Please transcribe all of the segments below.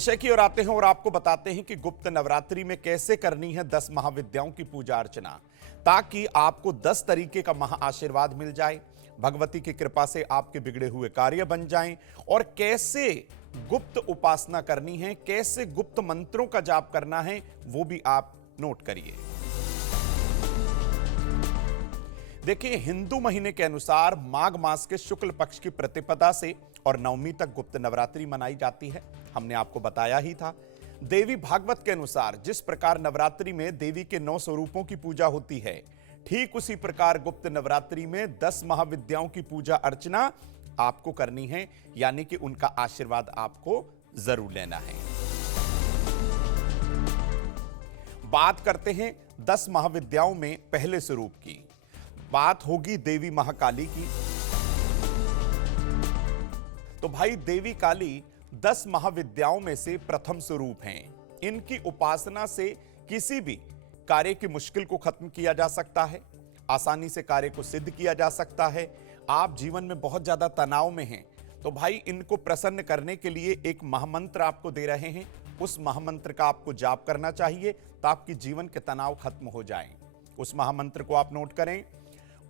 विषय की ओर आते हैं और आपको बताते हैं कि गुप्त नवरात्रि में कैसे करनी है 10 महाविद्याओं की पूजा अर्चना, ताकि आपको 10 तरीके का महा आशीर्वाद मिल जाए, भगवती की कृपा से आपके बिगड़े हुए कार्य बन जाएं। और कैसे गुप्त उपासना करनी है, कैसे गुप्त मंत्रों का जाप करना है, वो भी आप नोट करिए। देखिए, हिंदू महीने के अनुसार माघ मास के शुक्ल पक्ष की प्रतिपदा से और नवमी तक गुप्त नवरात्रि मनाई जाती है। हमने आपको बताया ही था। देवी भागवत के अनुसार जिस प्रकार नवरात्रि में देवी के 9 स्वरूपों की पूजा होती है, ठीक उसी प्रकार गुप्त नवरात्रि में 10 महाविद्याओं की पूजा अर्चना आपको करनी है, यानी कि उनका आशीर्वाद आपको जरूर लेना है। बात करते हैं 10 महाविद्याओं में पहले स्वरूप की। बात होगी देवी महाकाली की। तो भाई, देवी काली 10 महाविद्याओं में से प्रथम स्वरूप हैं। इनकी उपासना से किसी भी कार्य की मुश्किल को खत्म किया जा सकता है, आसानी से कार्य को सिद्ध किया जा सकता है। आप जीवन में बहुत ज्यादा तनाव में हैं, तो भाई इनको प्रसन्न करने के लिए एक महामंत्र आपको दे रहे हैं। उस महामंत्र का आपको जाप करना चाहिए ताकि जीवन के तनाव खत्म हो जाएं। उस महामंत्र को आप नोट करें।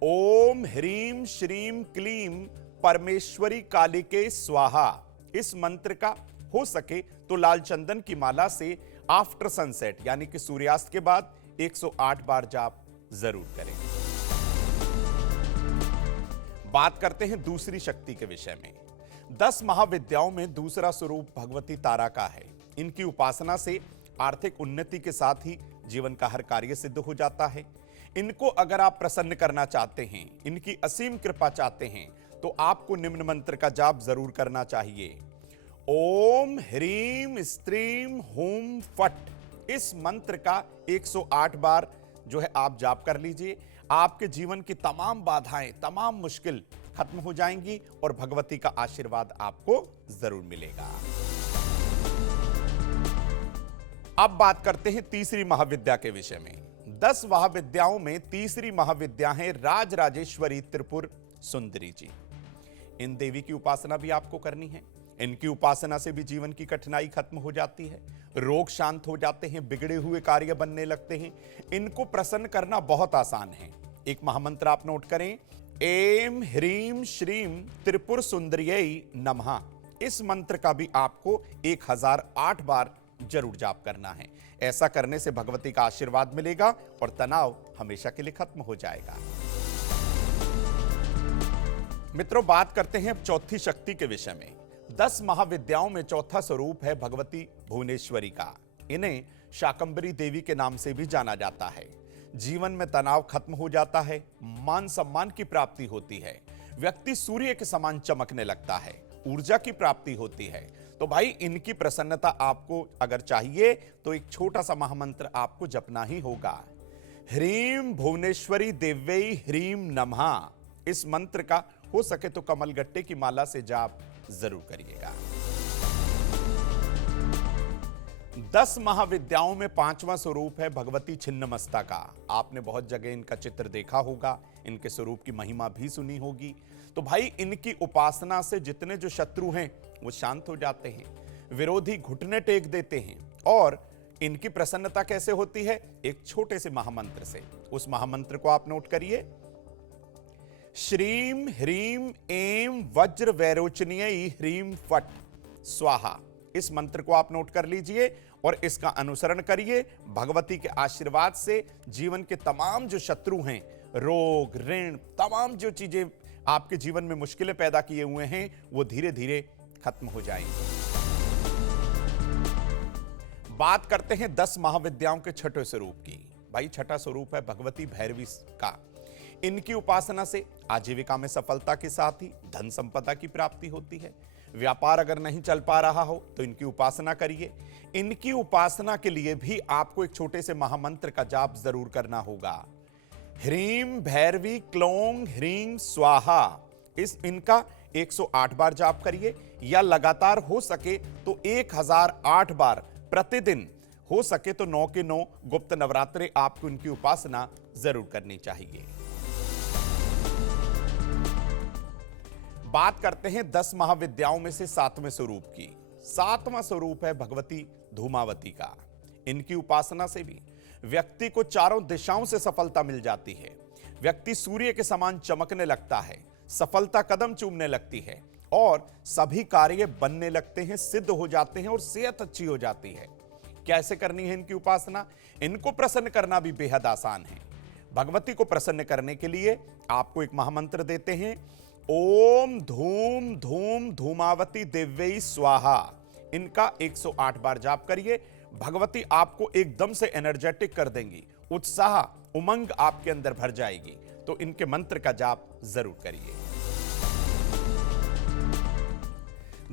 ओम ह्रीम श्रीम क्लीम परमेश्वरी कालिके स्वाहा। इस मंत्र का हो सके तो लाल चंदन की माला से आफ्टर सनसेट यानी कि सूर्यास्त के बाद 108 बार जाप जरूर करें। बात करते हैं दूसरी शक्ति के विषय में। 10 महाविद्याओं में दूसरा स्वरूप भगवती तारा का है। इनकी उपासना से आर्थिक उन्नति के साथ ही जीवन का हर कार्य सिद्ध हो जाता है। इनको अगर आप प्रसन्न करना चाहते हैं, इनकी असीम कृपा चाहते हैं, तो आपको निम्न मंत्र का जाप जरूर करना चाहिए। ओम ह्रीम स्त्रीम हुम फट। इस मंत्र का 108 बार जो है आप जाप कर लीजिए। आपके जीवन की तमाम बाधाएं, तमाम मुश्किल खत्म हो जाएंगी और भगवती का आशीर्वाद आपको जरूर मिलेगा। अब बात करते हैं तीसरी महाविद्या के विषय में। 10 महाविद्याओं में तीसरी महाविद्या है राजराजेश्वरी त्रिपुर सुंदरी जी। इन देवी की उपासना भी आपको करनी है। इनकी उपासना से भी जीवन की कठिनाई खत्म हो जाती है, रोग शांत हो जाते हैं, बिगड़े हुए कार्य बनने लगते हैं। इनको प्रसन्न करना बहुत आसान है। एक महामंत्र आप नोट करें। एम ह्रीम श्रीम त्रिपुर सुंदरियै नमः। इस मंत्र का भी आपको 1008 बार जरूर जाप करना है। ऐसा करने से भगवती का आशीर्वाद मिलेगा और तनाव हमेशा के लिए खत्म हो जाएगा। मित्रों, बात करते हैं अब चौथी शक्ति के विषय में। 10 महाविद्याओं में चौथा स्वरूप है भगवती भुवनेश्वरी का। इन्हें शाकंभरी देवी के नाम से भी जाना जाता है। जीवन में तनाव खत्म हो जाता है, मान सम्मान की प्राप्ति होती है, व्यक्ति सूर्य के समान चमकने लगता है, ऊर्जा की प्राप्ति होती है। तो भाई, इनकी प्रसन्नता आपको अगर चाहिए तो एक छोटा सा महामंत्र आपको जपना ही होगा। ह्रीम भुवनेश्वरी देव्यै ह्रीम नमः। इस मंत्र का हो सके तो कमलगट्टे की माला से जाप जरूर करिएगा। 10 महाविद्याओं में 5वां स्वरूप है भगवती छिन्नमस्ता का। आपने बहुत जगह इनका चित्र देखा होगा, इनके स्वरूप की महिमा भी सुनी होगी। तो भाई, इनकी उपासना से जितने जो शत्रु हैं वो शांत हो जाते हैं, विरोधी घुटने टेक देते हैं। और इनकी प्रसन्नता कैसे होती है? एक छोटे से महामंत्र से। उस महामंत्र को आप नोट करिए। श्रीम ह्रीम एम वज्र वैरोचनीय ह्रीम फट स्वाहा। इस मंत्र को आप नोट कर लीजिए और इसका अनुसरण करिए। भगवती के आशीर्वाद से जीवन के तमाम जो शत्रु हैं, रोग, ऋण, तमाम जो चीजें आपके जीवन में मुश्किलें पैदा किए हुए हैं, वो धीरे धीरे खत्म हो जाएंगे। बात करते हैं 10 महाविद्याओं के छठे स्वरूप की। भाई, छठा स्वरूप है भगवती भैरवी का। इनकी उपासना से आजीविका में सफलता के साथ ही धन संपदा की प्राप्ति होती है। व्यापार अगर नहीं चल पा रहा हो तो इनकी उपासना करिए। इनकी उपासना के लिए भी आपको एक छोटे से महामंत्र का जाप जरूर करना होगा। ह्रीम भैरवी क्लोंग ह्रीम स्वाहा। इनका 108 बार जाप करिए, या लगातार हो सके तो 1008 बार प्रतिदिन, हो सके तो 9 के 9 गुप्त नवरात्रे आपको इनकी उपासना जरूर करनी चाहिए। बात करते हैं 10 महाविद्याओं में से 7वें स्वरूप की। सातवां स्वरूप है भगवती धूमावती का। इनकी उपासना से भी व्यक्ति को चारों दिशाओं से सफलता मिल जाती है। व्यक्ति सूर्य के समान चमकने लगता है, सफलता कदम चूमने लगती है और सभी कार्य बनने लगते हैं, सिद्ध हो जाते हैं और सेहत अच्छी हो जाती है। कैसे करनी है इनकी उपासना? इनको प्रसन्न करना भी बेहद आसान है। भगवती को प्रसन्न करने के लिए आपको एक महामंत्र देते हैं, ओम धूम धूम धूमावती दिव्यई स्वाहा। इनका 108 बार जाप करिए। भगवती आपको एकदम से एनर्जेटिक कर देंगी, उत्साह उमंग आपके अंदर भर जाएगी। तो इनके मंत्र का जाप जरूर करिए।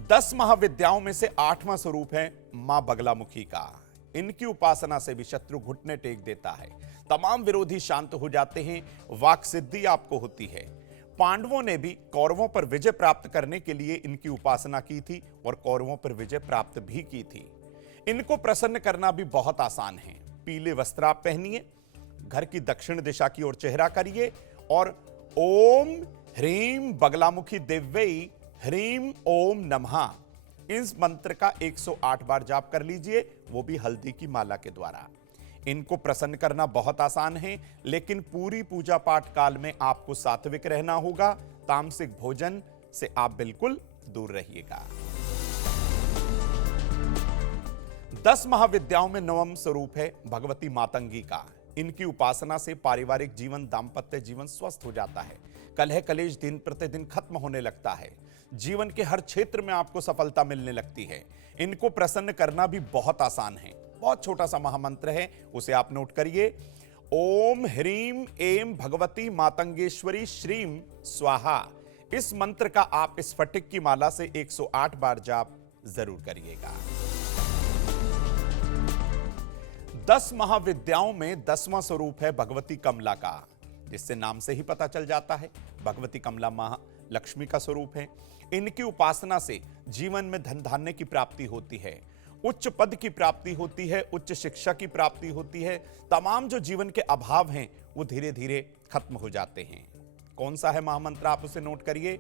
10 महाविद्याओं में से 8वां स्वरूप है मां बगलामुखी का। इनकी उपासना से भी शत्रु घुटने टेक देता है, तमाम विरोधी शांत हो जाते हैं, वाक सिद्धि आपको होती है। पांडवों ने भी कौरवों पर विजय प्राप्त करने के लिए इनकी उपासना की थी और कौरवों पर विजय प्राप्त भी की थी। इनको प्रसन्न करना भी बहुत आसान है। पीले वस्त्र आप पहनिए, घर की दक्षिण दिशा की ओर चेहरा करिए और ओम ह्रीम बगलामुखी दिव्यई ह्रीम ओम नमः इस मंत्र का 108 बार जाप कर लीजिए, वो भी हल्दी की माला के द्वारा। इनको प्रसन्न करना बहुत आसान है, लेकिन पूरी पूजा पाठ काल में आपको सात्विक रहना होगा। तामसिक भोजन से आप बिल्कुल दूर रहिएगा। 10 महाविद्याओं में 9वां स्वरूप है भगवती मातंगी का। इनकी उपासना से पारिवारिक जीवन, दांपत्य जीवन स्वस्थ हो जाता है। कलह कलेश दिन प्रतिदिन खत्म होने लगता है। जीवन के हर क्षेत्र में आपको सफलता मिलने लगती है। इनको प्रसन्न करना भी बहुत आसान है। बहुत छोटा सा महामंत्र है, उसे आप नोट करिए, ओम ह्रीम एम भगवती मातंगेश्वरी श्रीम स्वाहा। इस मंत्र का आप स्फटिक की माला से 108 बार जाप जरूर करिएगा। 10 महाविद्याओं में 10वां स्वरूप है भगवती कमला का, जिससे नाम से ही पता चल जाता है भगवती कमला महालक्ष्मी का स्वरूप है। इनकी उपासना से जीवन में धन धान्य की प्राप्ति होती है, उच्च पद की प्राप्ति होती है, उच्च शिक्षा की प्राप्ति होती है। तमाम जो जीवन के अभाव हैं वो धीरे धीरे खत्म हो जाते हैं। कौन सा है महामंत्र, आप उसे नोट करिए,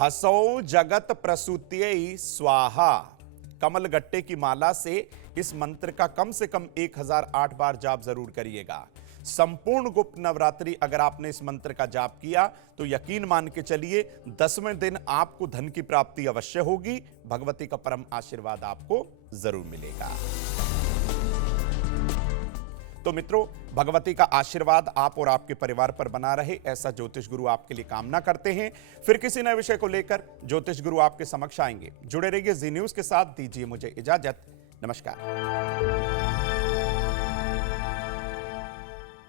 हसौ जगत प्रसूत्यै स्वाहा। कमल गट्टे की माला से इस मंत्र का कम से कम 1008 बार जाप जरूर करिएगा। संपूर्ण गुप्त नवरात्रि अगर आपने इस मंत्र का जाप किया तो यकीन मान के चलिए 10वें दिन आपको धन की प्राप्ति अवश्य होगी। भगवती का परम आशीर्वाद आपको जरूर मिलेगा। तो मित्रों, भगवती का आशीर्वाद आप और आपके परिवार पर बना रहे, ऐसा ज्योतिष गुरु आपके लिए कामना करते हैं। फिर किसी नए विषय को लेकर ज्योतिष गुरु आपके समक्ष आएंगे। जुड़े रहिए जी न्यूज के साथ। दीजिए मुझे इजाजत। नमस्कार।